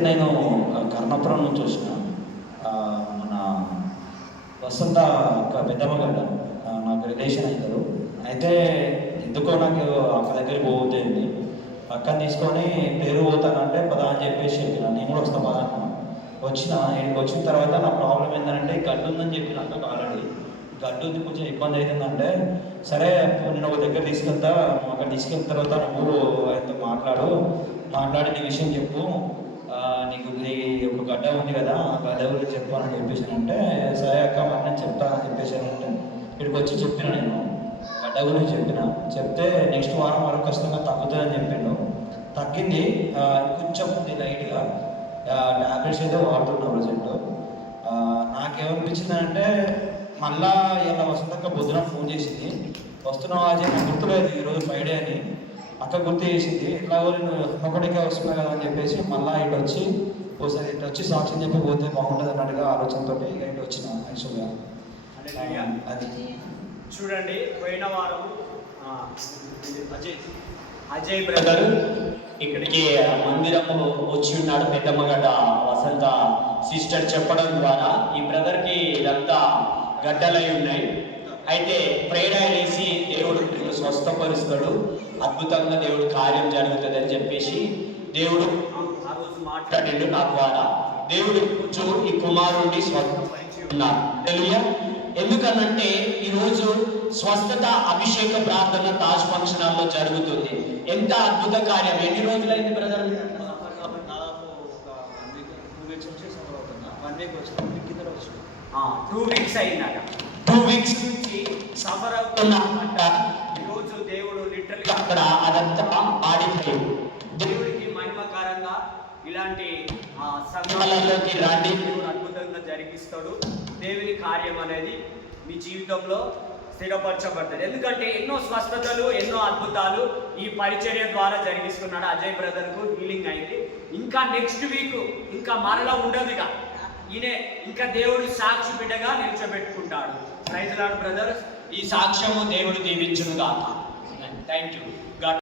నేను కర్ణపురం నుంచి వచ్చిన మన వసంత ఒక పెద్దమ్మ గడ్డ నాకు రిలేషన్ అవుతారు అయితే ఎందుకో నాకు అక్క దగ్గరికి పోతుంది అక్కని తీసుకొని పేరు పోతానంటే పదా అని చెప్పేసి చెప్పిన. నేను కూడా వస్తా పదా అన్న. వచ్చిన వచ్చిన తర్వాత నా ప్రాబ్లం ఏంటంటే గడ్డు ఉందని చెప్పిన అక్కకు ఆల్రెడీ గడ్డు ఉంది కొంచెం ఇబ్బంది అవుతుందంటే సరే నేను ఒక దగ్గర తీసుకెళ్తా అక్కడ తీసుకెళ్ళిన తర్వాత నువ్వు ఆయనతో మాట్లాడు? మాట్లాడి నీ విషయం చెప్పు. నీకు నీ ఒక గడ్డ ఉంది కదా ఆ గడ్డ గురించి చెప్పానని అని చెప్పేసి సరే అక్క మరి నేను చెప్తా అని చెప్పేసి ఇక్కడికి వచ్చి చెప్పిన నేను. గడ్డ గురించి చెప్పిన. చెప్తే నెక్స్ట్ వారం వరకు ఖచ్చితంగా తగ్గుతుందని చెప్పిండు. తగ్గింది కొంచెం ఉంది లైట్గా. ట్యాబ్లెట్స్ అయితే వాడుతున్నా ప్రజెంట్. నాకేమనిపించింది అంటే మళ్ళా ఇలా వసంతక్క పొద్దున ఫోన్ చేసింది. వస్తున్నావా అని గుర్తులేదు ఈరోజు ఫ్రైడే అని. అక్క గుర్తు చేసింది ఎట్లాగో నేను ఒకటికే వస్తున్నా కదా అని చెప్పేసి మళ్ళీ ఇటు వచ్చి ఒకసారి ఇటు వచ్చి సాక్ష్యం చెప్పి పోతే బాగుంటుంది అన్నట్టుగా ఆలోచనతో ఇక ఇటు వచ్చిన యాక్చువల్గా. అది. చూడండి పోయిన వారం ఆ, అజయ్ అజయ్ బ్రదర్ ఇక్కడికి మందిరము వచ్చి ఉన్నాడు పెద్దమ్మగడ్డ వసంత. సిస్టర్ చెప్పడం ద్వారా ఈ బ్రదర్కి ఇదంతా గడ్డలై ఉన్నాయి. అయితే ప్రేరణ వేసి దేవుడు స్వస్థపరుస్తాడు. అద్భుతంగా దేవుడు కార్యం జరుగుతుంది అని చెప్పేసి దేవుడు ఆ రోజు మాట్లాడిండు నా ద్వారా. దేవుడు కూర్చో ఈ కుమారుడిని స్వస్థపరిచి ఉన్నారు హల్లెలూయా. ఎందుకనంటే ఈరోజు స్వస్థత అభిషేక ప్రార్థన తాజ్ ఫంక్షన్ హాల్లో జరుగుతుంది. ఎంత అద్భుత కార్యం. ఎన్ని రోజులైంది బ్రదర్? టూ వీక్స్ అవుతున్నా వచ్చిన టూ వీక్స్ అయిందట. టూ వీక్స్ నుంచి సఫర్ లిటరల్ అక్కడ అదంతా ఆడిపోయింది దేవుడికి మహిమకారంగా ఇలాంటి సంఘాలలోకి రండి. అద్భుతంగా జరిగిస్తాడు. దేవుని కార్యం అనేది మీ జీవితంలో స్థిరపరచబడుతుంది. ఎందుకంటే ఎన్నో స్వస్థతలు ఎన్నో అద్భుతాలు ఈ పరిచర్య ద్వారా జరిగిస్తున్నాడు అజయ్ బ్రదర్కు హీలింగ్ అయింది. ఇంకా నెక్స్ట్ వీక్ ఇంకా మరలా ఉండదు ఇక. ఈయన ఇంకా దేవుడు సాక్షి బిడ్డగా నిల్చోబెట్టుకుంటాడు. ప్రైజ్ లాడ్ బ్రదర్స్ ఈ సాక్ష్యము దేవుడు దీవించును Thank you. God